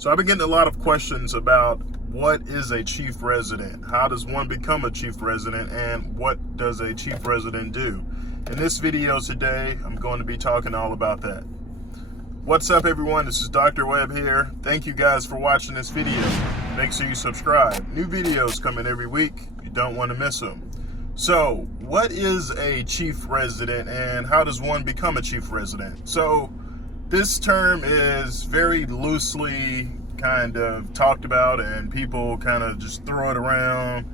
So I've been getting a lot of questions about what is a chief resident, how does one become a chief resident, and what does a chief resident do? In this video today, I'm going to be talking all about that. What's up everyone, this is Dr. Webb here. Thank you guys for watching this video. Make sure you subscribe. New videos coming every week. You don't want to miss them. So what is a chief resident and how does one become a chief resident? So this term is very loosely kind of talked about and people kind of just throw it around.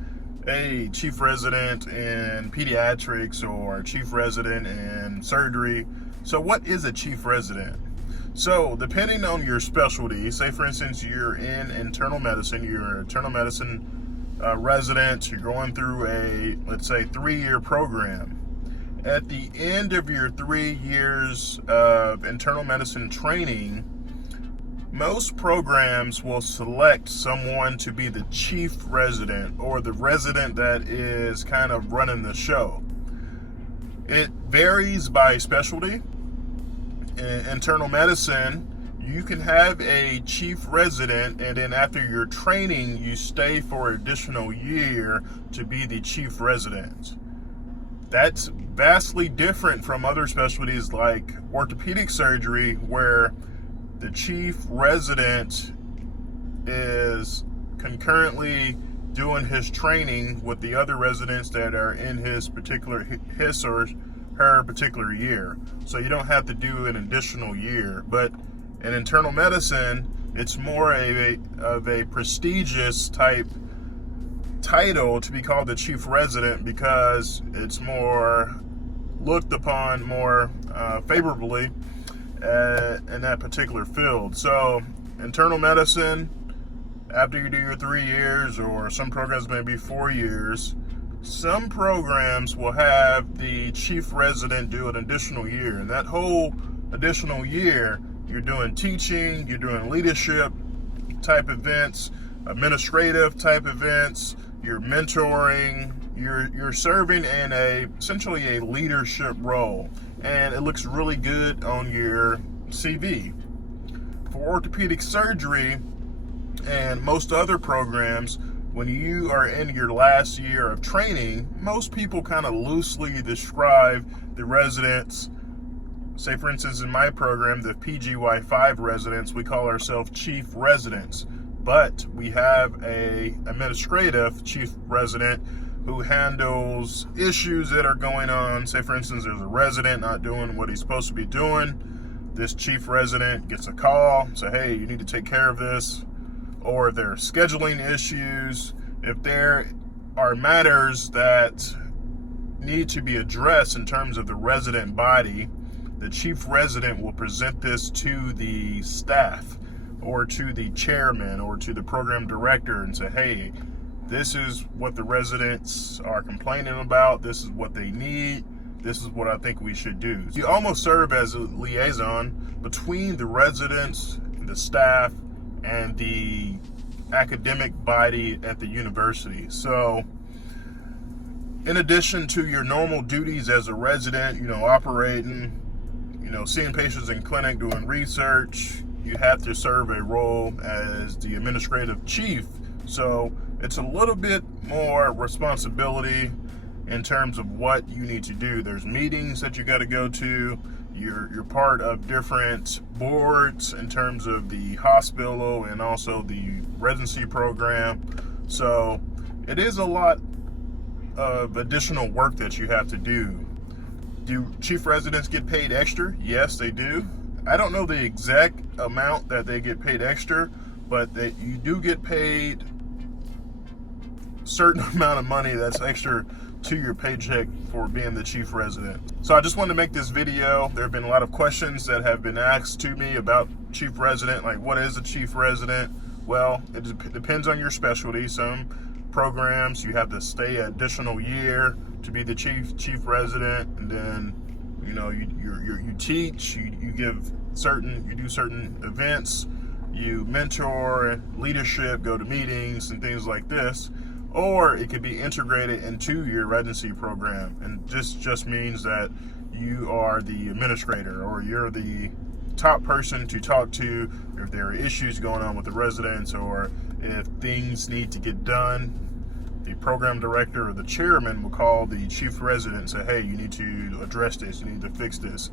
Hey, chief resident in pediatrics or chief resident in surgery. So what is a chief resident? So depending on your specialty, say for instance you're in internal medicine, you're an internal medicine resident, you're going through a, let's say, 3-year program. At the end of your 3 years of internal medicine training, most programs will select someone to be the chief resident or the resident that is kind of running the show. It varies by specialty. In internal medicine, you can have a chief resident and then after your training, you stay for an additional year to be the chief resident. That's vastly different from other specialties like orthopedic surgery, where the chief resident is concurrently doing his training with the other residents that are in his or her particular year. So you don't have to do an additional year. But in internal medicine, it's more of a prestigious type title to be called the chief resident because it's more looked upon more favorably in that particular field. So internal medicine, after you do your 3 years, or some programs may be 4 years, some programs will have the chief resident do an additional year. And that whole additional year, you're doing teaching, you're doing leadership type events, administrative type events, you're mentoring, you're serving in essentially a leadership role, and it looks really good on your CV. For orthopedic surgery and most other programs, when you are in your last year of training, most people kind of loosely describe the residents. Say for instance in my program, the PGY5 residents, we call ourselves chief residents. But we have a administrative chief resident who handles issues that are going on. Say for instance, there's a resident not doing what he's supposed to be doing. This chief resident gets a call, say, hey, you need to take care of this. Or there are scheduling issues. If there are matters that need to be addressed in terms of the resident body, the chief resident will present this to the staff or to the chairman or to the program director and say, hey, this is what the residents are complaining about, this is what they need, this is what I think we should do. You almost serve as a liaison between the residents, the staff, and the academic body at the university. So in addition to your normal duties as a resident, operating, seeing patients in clinic, doing research, you have to serve a role as the administrative chief. So it's a little bit more responsibility in terms of what you need to do. There's meetings that you got to go to. You're part of different boards in terms of the hospital and also the residency program. So it is a lot of additional work that you have to do. Do chief residents get paid extra? Yes, they do. I don't know the exact amount that they get paid extra, but that you do get paid a certain amount of money that's extra to your paycheck for being the chief resident. So I just wanted to make this video. There have been a lot of questions that have been asked to me about chief resident, like what is a chief resident? Well, it depends on your specialty. Some programs you have to stay an additional year to be the chief resident, and then you teach, you do certain events, you mentor, leadership, go to meetings and things like this. Or it could be integrated into your residency program, and this just means that you are the administrator or you're the top person to talk to if there are issues going on with the residents or if things need to get done. The program director or the chairman will call the chief resident and say, hey, you need to address this, you need to fix this.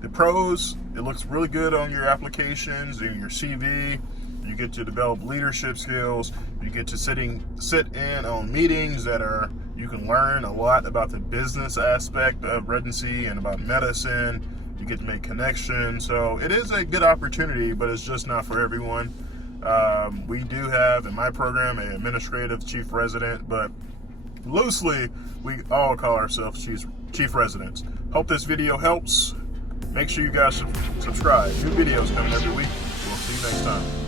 The pros, it looks really good on your applications and your CV. You get to develop leadership skills. You get to sit in on meetings you can learn a lot about the business aspect of residency and about medicine. You get to make connections. So it is a good opportunity, but it's just not for everyone. We do have in my program an administrative chief resident, but loosely we all call ourselves chief residents. Hope this video helps. Make sure you guys subscribe. New videos coming every week. We'll see you next time.